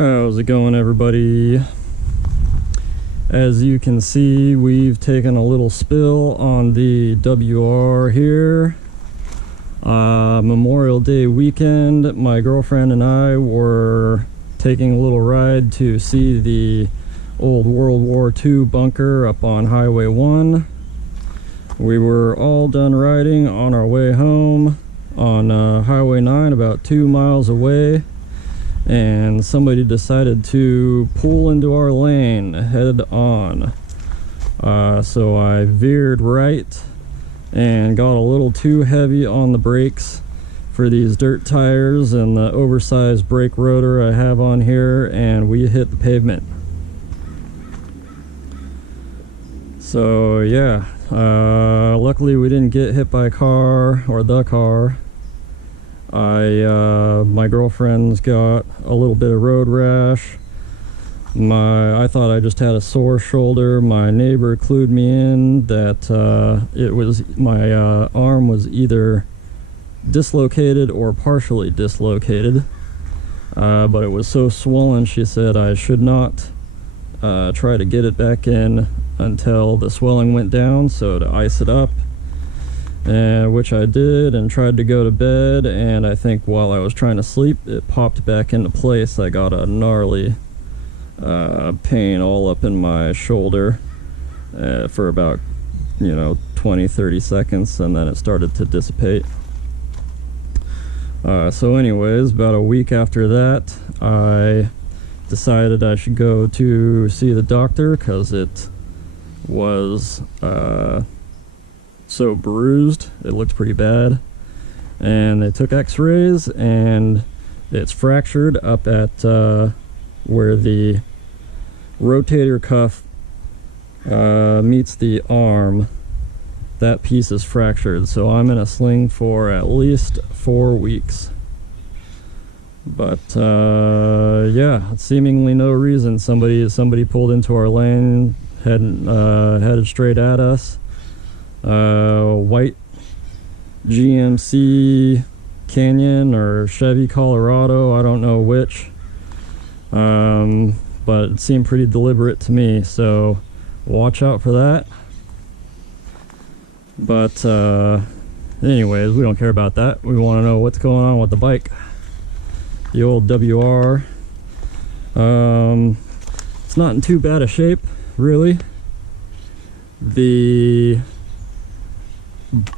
How's it going, everybody? As you can see, we've taken a little spill on the WR here. Memorial Day weekend, my girlfriend and I were taking a little ride to see the old World War II bunker up on Highway 1. We were all done riding on our way home on Highway 9, about 2 miles away, and somebody decided to pull into our lane head on. So I veered right and got a little too heavy on the brakes for these dirt tires and the oversized brake rotor I have on here, and we hit the pavement. So yeah, luckily we didn't get hit by a car or the car. My girlfriend's got a little bit of road rash. I thought I just had a sore shoulder. My neighbor clued me in that it was my arm was either dislocated or partially dislocated, but it was so swollen, she said I should not try to get it back in until the swelling went down, so to ice it up, which I did, and tried to go to bed, and I think while I was trying to sleep it popped back into place. I got a gnarly pain all up in my shoulder for about 20-30 seconds, and then it started to dissipate. So anyways, about a week after that I decided I should go to see the doctor because it was so bruised, it looked pretty bad, and they took x-rays and it's fractured up at where the rotator cuff meets the arm. That piece is fractured, so I'm in a sling for at least 4 weeks. But yeah, seemingly no reason. Somebody pulled into our lane, headed straight at us. White GMC Canyon or Chevy Colorado, I don't know which, but it seemed pretty deliberate to me, so watch out for that. But anyways, we don't care about that. We want to know what's going on with the bike, the old WR. It's not in too bad a shape, really. The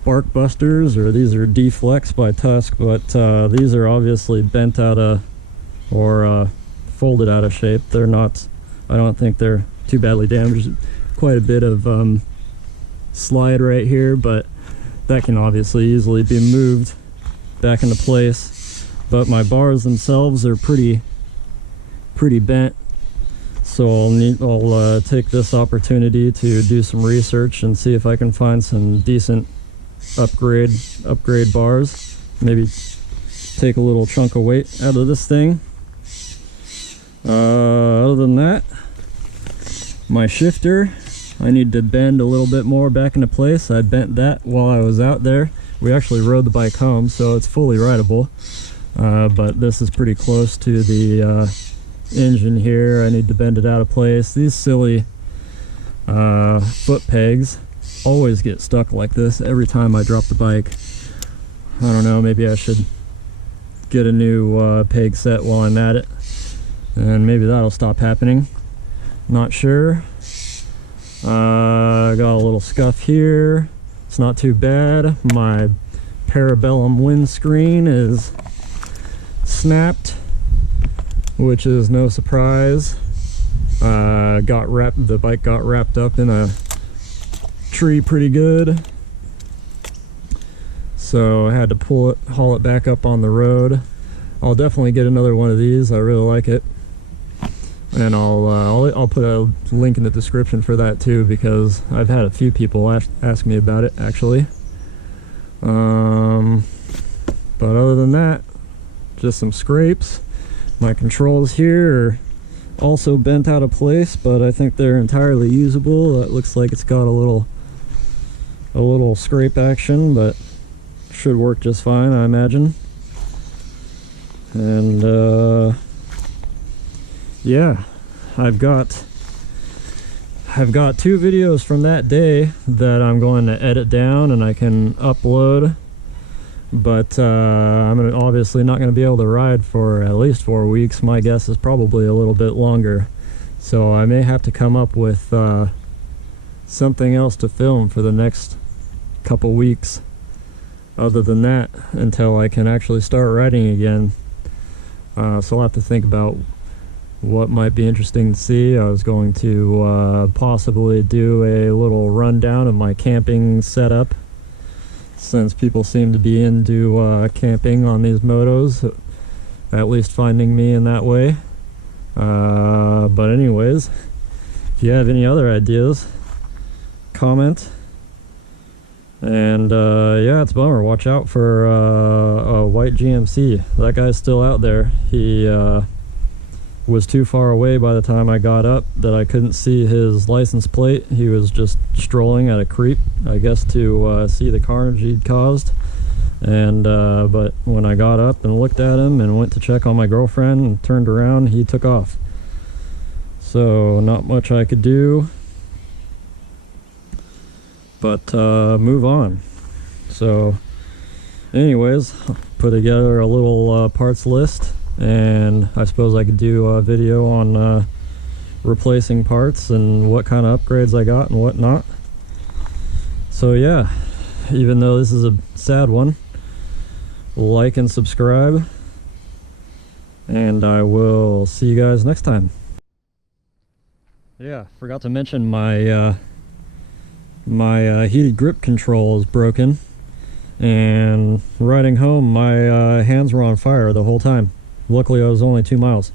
bark busters, or these are deflex by Tusk, but these are obviously bent out of, or folded out of shape. They're not, I don't think they're too badly damaged. Quite a bit of slide right here, but that can obviously easily be moved back into place. But my bars themselves are pretty bent, so I'll take this opportunity to do some research and see if I can find some decent upgrade bars. Maybe take a little chunk of weight out of this thing. Other than that, my shifter, I need to bend a little bit more back into place. I bent that while I was out there. We actually rode the bike home, so it's fully rideable, but this is pretty close to the engine here. I need to bend it out of place. These silly foot pegs always get stuck like this every time I drop the bike. I don't know, maybe I should get a new peg set while I'm at it, and maybe that'll stop happening. Not sure. I got a little scuff here. It's not too bad. My Parabellum windscreen is snapped, which is no surprise. The bike got wrapped up in a tree pretty good, so I had to haul it back up on the road. I'll definitely get another one of these. I really like it, and I'll put a link in the description for that too, because I've had a few people ask me about it actually. But other than that, just some scrapes. My controls here are also bent out of place, but I think they're entirely usable. It looks like it's got a little scrape action, but should work just fine, I imagine. And yeah, I've got 2 videos from that day that I'm going to edit down and I can upload, but I'm obviously not going to be able to ride for at least 4 weeks. My guess is probably a little bit longer, so I may have to come up with something else to film for the next couple weeks other than that, until I can actually start riding again. So I'll have to think about what might be interesting to see. I was going to possibly do a little rundown of my camping setup, since people seem to be into camping on these motos, at least finding me in that way. But anyways, if you have any other ideas, comment. And yeah, it's a bummer. Watch out for a white GMC. That guy's still out there. He was too far away by the time I got up that I couldn't see his license plate. He was just strolling at a creep, I guess, to see the carnage he'd caused. And but when I got up and looked at him and went to check on my girlfriend and turned around, he took off. So not much I could do but move on. So anyways, put together a little parts list, and I suppose I could do a video on replacing parts and what kind of upgrades I got and what not. So yeah, even though this is a sad one, like and subscribe, and I will see you guys next time. Yeah, forgot to mention my my heated grip control is broken, and riding home my hands were on fire the whole time. Luckily I was only 2 miles.